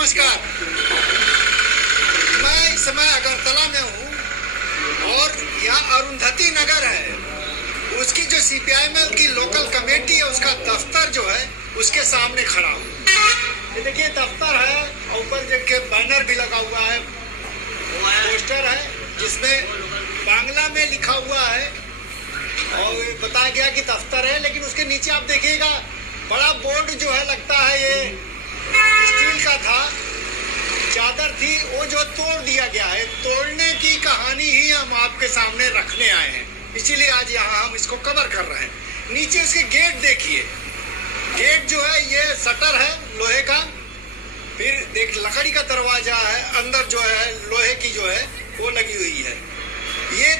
नमस्कार। मैं इस समय अगरतला में हूँ और यहाँ अरुंधति नगर है, उसकी जो सीपीआईएम की लोकल कमेटी है उसका दफ्तर जो है उसके सामने खड़ा हूँ। ये देखिए दफ्तर है, ऊपर देखिए बैनर भी लगा हुआ है, पोस्टर है जिसमें बांग्ला में लिखा हुआ है और बताया गया कि दफ्तर है, लेकिन उसके नीचे आप देखिएगा बड़ा बोर्ड जो है लगता है ये स्टील का था, चादर थी, वो जो तोड़ दिया गया है। तोड़ने की कहानी ही हम आपके सामने रखने आए हैं, इसीलिए आज यहाँ हम इसको कवर कर रहे हैं। नीचे उसके गेट देखिए, गेट जो है ये शटर है लोहे का, फिर देख लकड़ी का दरवाजा है, अंदर जो है लोहे की जो है वो लगी हुई है। ये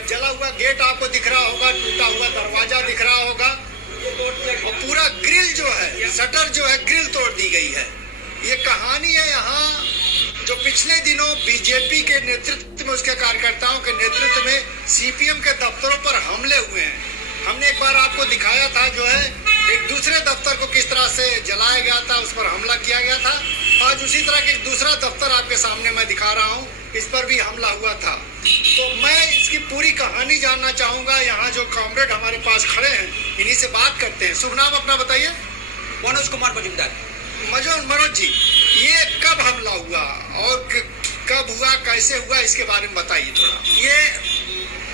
जला हुआ गेट आपको दिख रहा होगा, टूटा हुआ दरवाजा दिख रहा होगा और पूरा ग्रिल जो है, शटर जो है ग्रिल तोड़ दी गई है। ये कहानी है यहाँ जो पिछले दिनों बीजेपी के नेतृत्व में, उसके कार्यकर्ताओं के नेतृत्व में सीपीएम के दफ्तरों पर हमले हुए हैं। हमने एक बार आपको दिखाया था जो है एक दूसरे दफ्तर को किस तरह से जलाया गया था, उस पर हमला किया गया था। आज उसी तरह के एक दूसरा दफ्तर आपके सामने मैं दिखा रहा हूँ, इस पर भी हमला हुआ था। तो मैं इसकी पूरी कहानी जानना चाहूंगा। यहाँ जो कॉमरेड हमारे पास खड़े हैं इन्हीं से बात करते हैं। शुभ नाम अपना बताइए। मनोज कुमार मजुमदार। मनोज जी, ये कब हमला हुआ और कब हुआ, कैसे हुआ, इसके बारे में बताइए थोड़ा। ये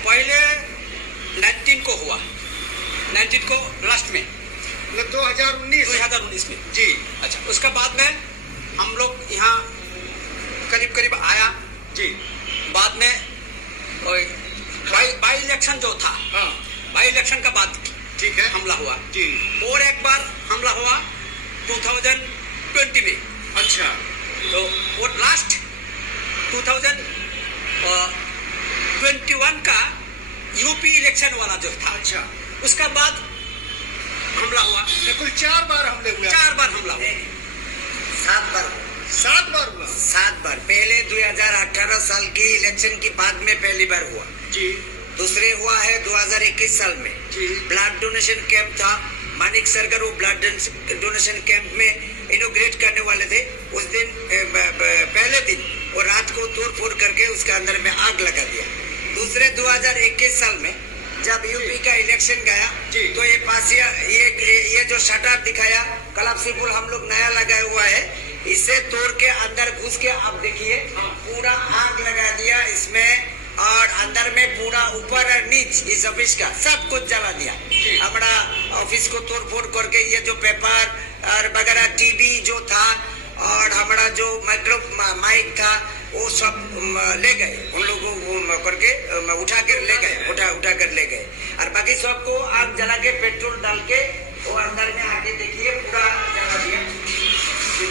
पहले 19 को हुआ, 19 को लास्ट में, 2019 में जी। अच्छा, उसका बाद में हम लोग यहाँ करीब आया जी। बाद में बाई इलेक्शन जो था, हाँ, बाई इलेक्शन का बाद ठीक है हमला हुआ जी। और एक बार हमला हुआ 2020 में। अच्छा, तो वो लास्ट 2021 का यूपी इलेक्शन वाला जो था, अच्छा, उसका बाद हमला हुआ। कुल 4 बार हमले हुए। 4 बार हमला हुआ। 7 बार हुआ। 7 बार। पहले 2018 साल की इलेक्शन की बाद में पहली बार हुआ जी। दूसरे हुआ है 2021 साल में जी। ब्लड डोनेशन कैंप था मानिक सरकार, वो ब्लड डोनेशन कैंप में इनोग्रेट करने वाले थे। उस दिन पहले दिन वो रात को तोड़ फोड़ करके उसके अंदर में आग लगा दिया। दूसरे 2021 साल में जब यूपी का इलेक्शन गया तो ये पासिया ये जो शटर दिखाया कलापसी पुल हम लोग नया लगाया हुआ है, इसे तोड़ के अंदर घुस के आप देखिए पूरा आग लगा दिया इसमें, और अंदर में पूरा ऊपर और नीच इस ऑफिस का सब कुछ जला दिया। हमारा ऑफिस को तोड़ फोड़ करके ये जो पेपर और वगैरह टीवी जो था और हमारा जो माइक था वो सब ले गए, उन लोगों को करके उठा कर ले गए, उठा कर ले गए। और बाकी सबको आग जला के पेट्रोल डाल के वो अंदर में आके देखिए पूरा जला दिया। जी,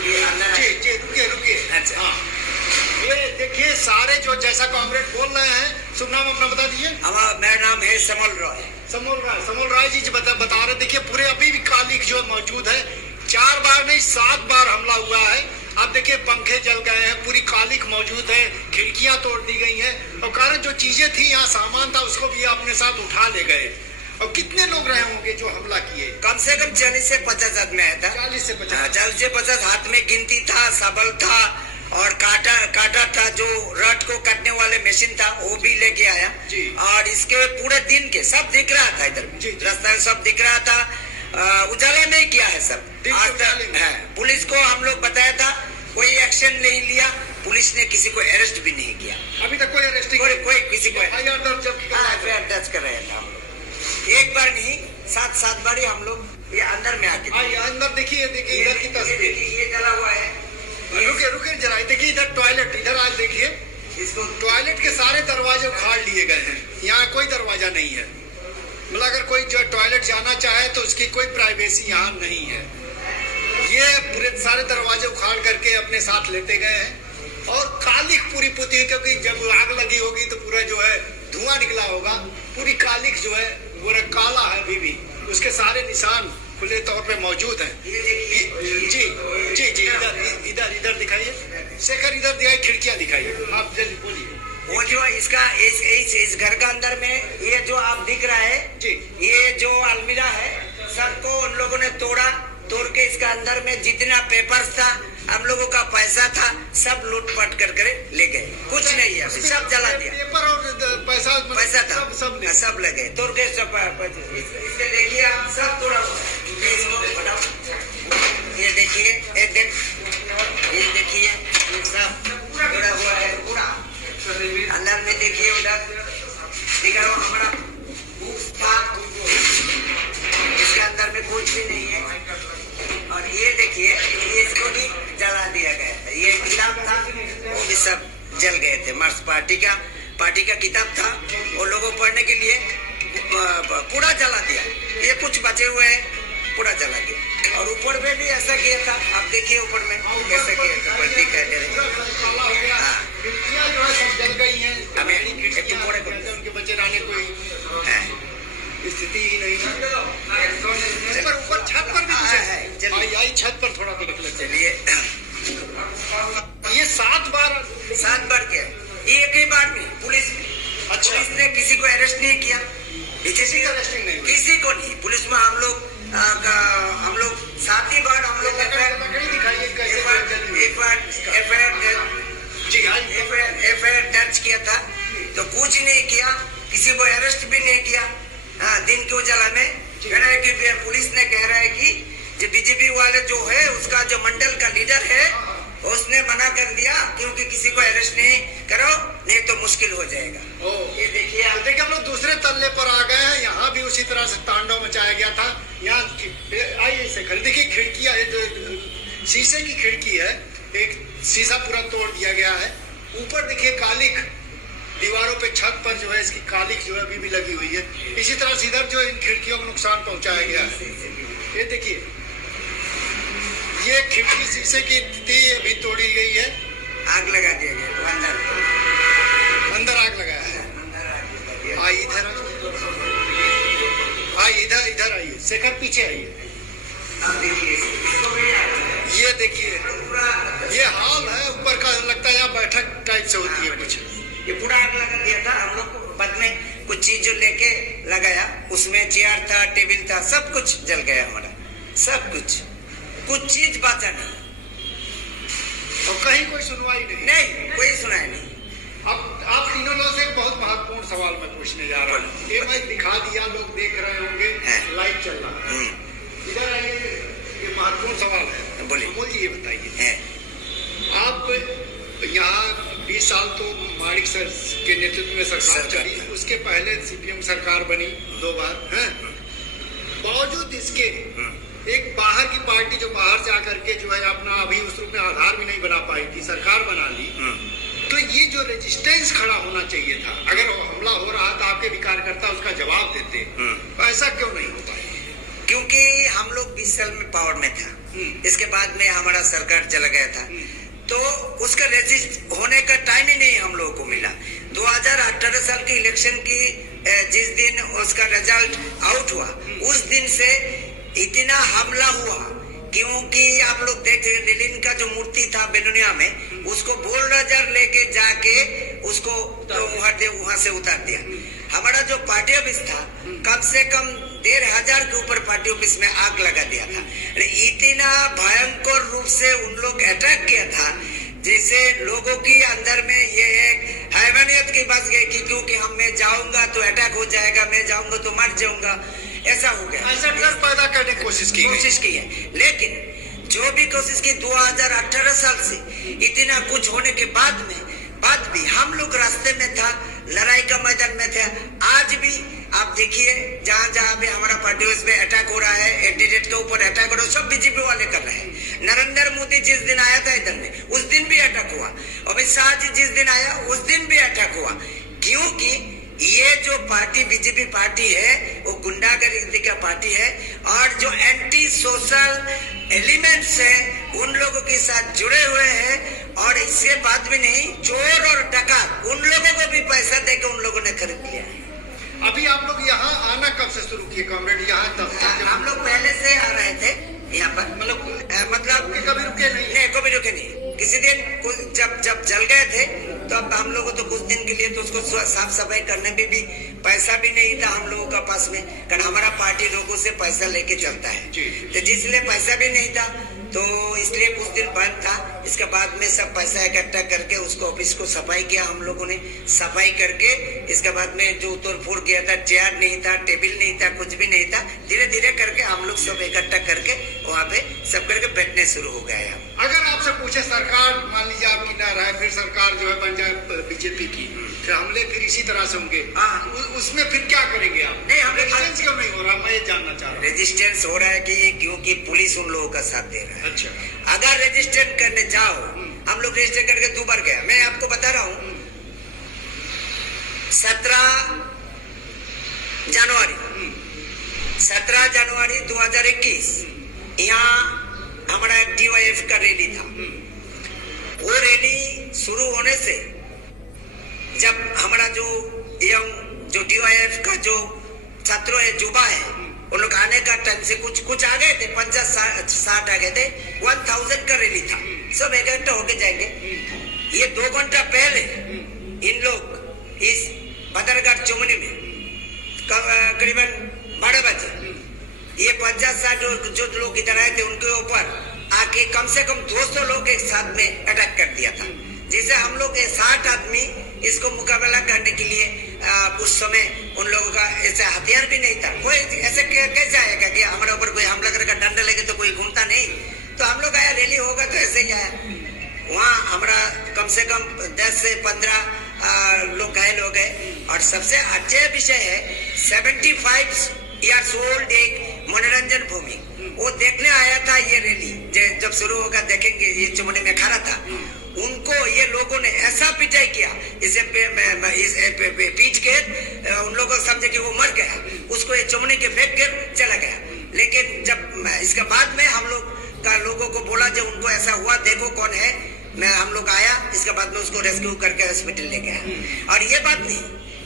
रुकिए। अच्छा, हाँ, ये देखिए सारे जो जैसा कॉमरेड बोल रहे हैं। शुभ नाम अपना बता दीजिए। मेरा नाम है समल रॉय। समोल राय जी बता रहे। देखिए पूरे अभी भी कालिक जो मौजूद है, 4 बार नहीं 7 बार हमला हुआ है। आप देखिए पंखे जल गए हैं, पूरी कालिक मौजूद है, खिड़कियां तोड़ दी गई हैं और कारण जो चीजें थी यहाँ सामान था उसको भी अपने साथ उठा ले गए। और कितने लोग रहे होंगे जो हमला किए? कम से कम 40 से 50 आदमी आया था। 40 से 50। 40 से 50 हाथ में गिनती था, सबल था और काटा था, जो रट को काटने वाले मशीन था वो भी लेके आया जी। और इसके पूरे दिन के सब दिख रहा था, इधर रास्ता में सब दिख रहा था। उजाला नहीं किया है सब आज तक। पुलिस को हम लोग बताया था, कोई एक्शन नहीं लिया, पुलिस ने किसी को अरेस्ट भी नहीं किया। अभी तक कोई अरेस्ट नहीं, कोई किसी को दर्ज कर रहे हैं हम लोग। एक बार नहीं 7 बार ही हम लोग ये अंदर में आके अंदर देखिए इधर की तस्वीर, ये जला हुआ है। रुके जरा, देखिए इधर टॉयलेट, इधर आज देखिए इसको, टॉयलेट के सारे दरवाजे उखाड़ लिए गए हैं, यहाँ कोई दरवाजा नहीं है। मतलब अगर कोई जो टॉयलेट जाना चाहे तो उसकी कोई प्राइवेसी यहाँ नहीं है। ये पूरे सारे दरवाजे उखाड़ करके अपने साथ लेते गए हैं और कालिक पूरी पुती, क्योंकि जब आग लगी होगी तो पूरा जो है धुआं निकला होगा, पूरी कालिक जो है पूरा काला है अभी भी, उसके सारे निशान खुले तौर पे मौजूद हैं। जी, इधर दिखाइए शेखर, इधर दिखाइए, खिड़कियां दिखाइए, आप जल्दी बोलिए। वो जो इसका इस घर का अंदर में ये जो आप दिख रहा है जी, ये जो अलमीरा है सबको उन लोगों ने तोड़ के इसका उसका अंदर में जितना पेपर्स था, हम लोगों का पैसा था, सब लूटपाट कर ले गए। कुछ नहीं है, अभी सब जला दिया। पेपर और पैसा था, सब सब लगे तोड़ के सब। इसके देखिए आप, सब तोड़ा हुआ है। इसको बनाओ, ये देखिए, एक दिन ये देखिए, ये सब तोड़ा हुआ है पूरा। अंदर में देखिए, उधर दिखाओ हमारा बुक्स था, इसके अंदर में कुछ भी नहीं है। और ये देखिए, इसको भी जला दिया गया है। ये किताब था, वो भी सब जल गए थे। मार्क्स पार्टी का किताब था, वो लोगों पढ़ने के लिए पूरा जला दिया। ये कुछ बचे हुए हैं, पूरा जला दिया। और ऊपर में भी ऐसा किया था, आप देखिए ऊपर में कैसा किया था, दिखाई दे रहा है। हाँ, खिड़कियां जो है सब जल गई हैं। हमें उनके बचे रहने कोई स्थिति ही नहीं है। ऊपर छत पर भी कुछ है। आई छत पर थोड़ा तो रख लेते। चलिए, ये 7 बार क्या एक ही बार में पुलिस ने किसी को अरेस्ट नहीं किया। किसी का अरेस्टिंग नहीं हुआ। किसी को नहीं। पुलिस में हम लोग 7 ही बार हम लोग एफआईआर दर्ज किया था, तो कुछ नहीं किया, किसी को अरेस्ट भी नहीं किया। हाँ, दिन के उजाला में कह रहा है कि पुलिस ने कह रहा है कि जो बीजेपी वाले जो है, उसका जो मंडल का लीडर है, उसने मना कर दिया क्योंकि किसी को अरेस्ट नहीं करो, नहीं तो मुश्किल हो जाएगा। ये देखिए, हम लोग दूसरे तल्ले पर आ गए हैं। यहाँ भी उसी तरह से तांडव मचाया गया था। यहाँ आइए से खरीदी की खिड़कियां, जो शीशे की खिड़की है, एक शीशा पूरा तोड़ दिया गया है। ऊपर देखिए कालिक, दीवारों पे छत पर जो है इसकी कालिक जो है अभी भी लगी हुई है। इसी तरह से इधर जो इन खिड़कियों को नुकसान पहुंचाया गया है। ये देखिए, ये खिड़की शीशे की थी, ये भी तोड़ी गई है। आग लगा दिया गया तो अंदर आग लगाया है। आई इधर, आई इधर आइए, शेखर पीछे आइए। ये देखिए, ये हॉल है ऊपर का, लगता है यहाँ बैठक टाइप से होती है कुछ। ये पूरा आग लगा दिया था। हम लोग को बाद में कुछ चीज जो लेके लगाया, उसमें चेयर था, टेबल था, सब कुछ जल गया हमारा, सब कुछ चीज बचा नहीं। और कहीं कोई सुनवाई नहीं, कोई सुनाई नहीं। अब आप तीनों लोगों से एक बहुत महत्वपूर्ण सवाल मैं पूछने जा रहा हूँ। ये मैं दिखा दिया, लोग देख रहे होंगे, लाइव चल रहा है। इधर आइए, ये महत्वपूर्ण सवाल है। बोलिए। मुझे ये बताइए, आप यहाँ 20 साल तो माणिक सर के नेतृत्व में सरकार चली, उसके पहले सीपीएम सरकार बनी 2 बार है। बावजूद इसके एक बाहर की पार्टी जो बाहर से आकर के जो है अपना अभी उस रूप में आधार भी नहीं बना पाई थी, सरकार बना ली। तो ये जो रेजिस्टेंस खड़ा होना चाहिए था, अगर हमला हो रहा था आपके भी कार्यकर्ता उसका जवाब देते, ऐसा क्यों नहीं होता है? क्योंकि हम लोग 20 साल में पावर में था, इसके बाद में हमारा सरकार चला गया था, तो उसका रेजिस्ट होने का टाइम ही नहीं हम लोगों को मिला। 2018 साल की इलेक्शन की जिस दिन उसका रिजल्ट आउट हुआ, उस दिन से इतना हमला हुआ, क्योंकि आप लोग देख रहे लेनिन का जो मूर्ति था बेलोनिया में, उसको बुलडोजर लेके जाके उसको तो वहां से उतार दिया। हमारा जो पार्टी ऑफिस था, कम से कम 1,500 के ऊपर पार्टी ऑफिस में आग लगा दिया था। इतना भयंकर रूप से उन लोग अटैक किया था, जैसे लोगों की अंदर में ये एक हैवानियत की बस गई कि क्योंकि मैं जाऊंगा तो अटैक हो जाएगा, मैं जाऊंगा तो मर जाऊंगा, ऐसा हो गया। ऐसा डर पैदा करने की कोशिश की है। लेकिन जो भी कोशिश की 2018 साल से इतना कुछ होने के बाद भी हम लोग रास्ते में था, लड़ाई का मैदान में थे। आज भी आप देखिए, जहाँ भी हमारा पार्टी में अटैक हो रहा है, कैंडिडेट के ऊपर अटैक हो रहा है, सब बीजेपी वाले कर रहे हैं। नरेंद्र मोदी जिस दिन आया था इधर में, उस दिन भी अटैक हुआ। अमित शाह जी जिस दिन आया, उस दिन भी अटैक हुआ। क्योंकि ये जो पार्टी बीजेपी पार्टी है, वो गुंडागर्दी का पार्टी है, और जो एंटी सोशल एलिमेंट्स है उन लोगों के साथ जुड़े हुए हैं। और इसके बाद भी नहीं, चोर और डकैत उन लोगों को भी पैसा देकर उन लोगों ने खरीद लिया है। अभी आप लोग यहाँ आना कब से शुरू किए कॉमरेड? यहाँ हम लोग पहले से आ रहे थे यहाँ पर, मतलब कभी रुके नहीं? कभी रुके नहीं। किसी दिन जब जल गए थे तो अब हम लोगों तो कुछ दिन के लिए तो उसको साफ सफाई करने में भी पैसा भी नहीं था हम लोगों का पास में, कारण हमारा पार्टी लोगों से पैसा लेके चलता है। तो जिसलिए पैसा भी नहीं था तो इसलिए कुछ दिन बंद था। इसके बाद में सब पैसा इकट्ठा करके उसको ऑफिस को सफाई किया हम लोगों ने। सफाई करके इसके बाद में जो तोड़ फोड़ किया था, चेयर नहीं था, टेबल नहीं था, कुछ भी नहीं था, धीरे धीरे करके हम लोग सब इकट्ठा करके वहाँ पे सब करके बैठने शुरू हो गए। अगर आपसे पूछे सरकार मान लीजिए आपकी ना रहे, फिर सरकार जो है बन जाए बीजेपी की, फिर हमले फिर इसी तरह से होंगे, उसमें फिर क्या करेंगे आप? नहीं, हम रेजिस्टेंस क्यों नहीं हो रहा, मैं ये जानना चाह रहा हूँ। रेजिस्टेंस हो रहा है कि क्योंकि पुलिस उन लोगों का साथ दे रहा है। अच्छा, अगर रजिस्टर करने जाओ, हम लोग रजिस्टर करके 2 बार गया। मैं आपको बता रहा हूँ 17 जनवरी 2021 यहाँ हमारा DYF का रैली था। वो रैली शुरू होने से जब हमारा जो DYF का जो छात्रों है, युवा है, उन लोग आने का टाइम से कुछ आ गए थे, 50-60 आ गए थे। 1000 का रैली था, सब इकट्ठा होके जाएंगे। ये 2 घंटा पहले इन लोग इस बदरघाट चौमनी में करीबन 12 बजे ये 50-60 जो लोग इधर आए थे उनके ऊपर आके कम से कम 200 लोग एक साथ में अटैक कर दिया था, जिसे हम लोग 60 आदमी इसको मुकाबला करने के लिए उस समय उन लोगों का ऐसे हथियार भी नहीं था। कोई ऐसे कैसे आएगा कि हमारे ऊपर कोई हमला करेगा, डंडा लेके तो कोई घूमता नहीं। तो हम लोग आया, रैली होगा तो ऐसे ही आया। वहाँ हमारा कम से कम 10 से 15 लोग घायल हो गए। और सबसे अच्छे विषय है 75 ईयर्स ओल्ड एक मनोरंजन भूमि, वो देखने आया था ये रैली। जब शुरू होगा देखेंगे, ये चुमने में खड़ा था। उनको ये लोगों ने ऐसा पिटाई किया, इसे पीट के उन लोगों को समझे कि वो मर गया, उसको ये चुमने के फेंक के चला गया। लेकिन जब इसके बाद में हम लोग का लोगों को बोला जब उनको ऐसा हुआ, देखो कौन है, हम लोग आया, इसके बाद में उसको रेस्क्यू करके हॉस्पिटल ले गया। और ये बात नहीं,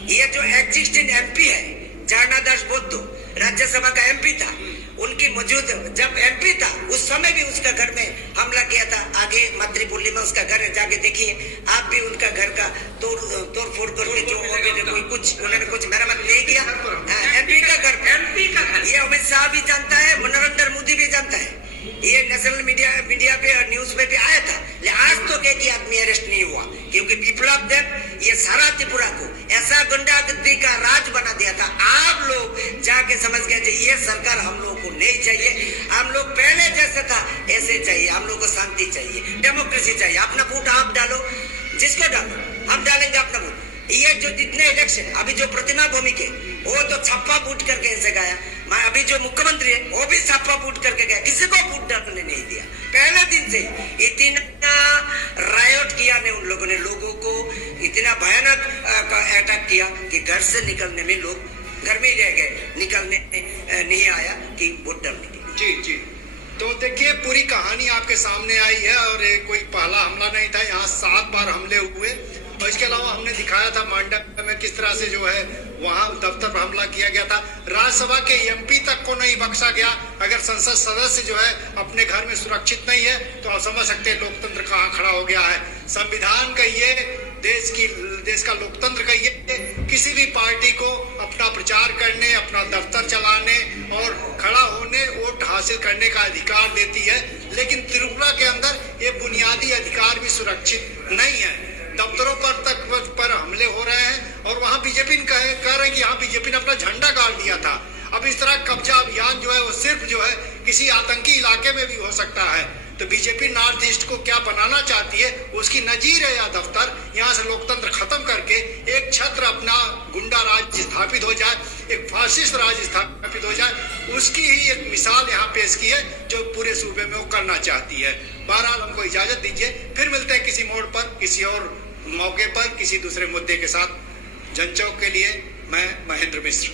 ये जो एग्जिस्टिंग MP है झरना दास बुद्धू, राज्यसभा का MP था, उनकी मौजूद जब MP था उस समय भी उसका घर में हमला किया था। आगे मातृपुल्ली में उसका घर है, जाके देखिए आप भी। उनका घर का तोड़ फोड़ करके जो उन्होंने कुछ मरम्मत नहीं किया। MP का घर, ये अमित शाह भी जानता है, नरेंद्र मोदी भी जानता है। ये नेशनल मीडिया पे और न्यूज में भी आया था। आज तो एक आदमी अरेस्ट नहीं हुआ, क्योंकि विप्लव देव ये सारा त्रिपुरा को ऐसा गुंडागर्दी का राज बना दिया था। आप लोग जाके समझ गए ये सरकार हम लोग को नहीं चाहिए। हम लोग पहले जैसे था ऐसे चाहिए, हम लोग को शांति चाहिए, डेमोक्रेसी चाहिए। अपना वोट आप डालो, जिसको डालो, हम डालेंगे अपना वोट। ये जो जितने इलेक्शन अभी जो प्रतिमा भूमि के, वो तो छप्पा बूट करके ऐसे गया। मैं अभी जो मुख्यमंत्री है वो भी छप्पा बूट करके गया, किसी को वोट डालने नहीं दिया। पहले दिन से इतना रायोट किया ने उन लोगों ने, लोगों को इतना भयानक अटैक किया कि घर से निकलने में लोग घर में ही रह गए, निकलने नहीं आया कि वोट डालने के लिए। जी। तो देखिए पूरी कहानी आपके सामने आई है। और कोई पहला हमला नहीं था, यहाँ 7 बार हमले हुए। और इसके अलावा हमने दिखाया था मांडा में किस तरह से जो है वहाँ दफ्तर पर हमला किया गया था। राज्यसभा के MP तक को नहीं बख्शा गया। अगर संसद सदस्य जो है अपने घर में सुरक्षित नहीं है तो आप समझ सकते हैं लोकतंत्र कहाँ खड़ा हो गया है। संविधान का ये देश का लोकतंत्र का ये किसी भी पार्टी को अपना प्रचार करने, अपना दफ्तर चलाने और खड़ा होने, वोट हासिल करने का अधिकार देती है। लेकिन त्रिपुरा के अंदर ये बुनियादी अधिकार भी सुरक्षित नहीं है। दफ्तरों पर हमले हो रहे हैं और वहाँ बीजेपी कह रहे हैं कि यहाँ बीजेपी ने अपना झंडा गाड़ दिया था। अब इस तरह कब्जा अभियान जो है वो सिर्फ जो है किसी आतंकी इलाके में भी हो सकता है। तो बीजेपी नॉर्थ ईस्ट को क्या बनाना चाहती है, उसकी नजीर है यह दफ्तर। यहाँ से लोकतंत्र खत्म करके एक छत्र अपना गुंडा राज स्थापित हो जाए, एक फासिस्ट राज स्थापित हो जाए, उसकी ही एक मिसाल यहाँ पेश की है जो पूरे सूबे में वो करना चाहती है। बहरहाल हमको इजाजत दीजिए, फिर मिलते हैं किसी मोड़ पर, किसी और मौके पर, किसी दूसरे मुद्दे के साथ। जनचौक के लिए मैं महेंद्र मिश्र।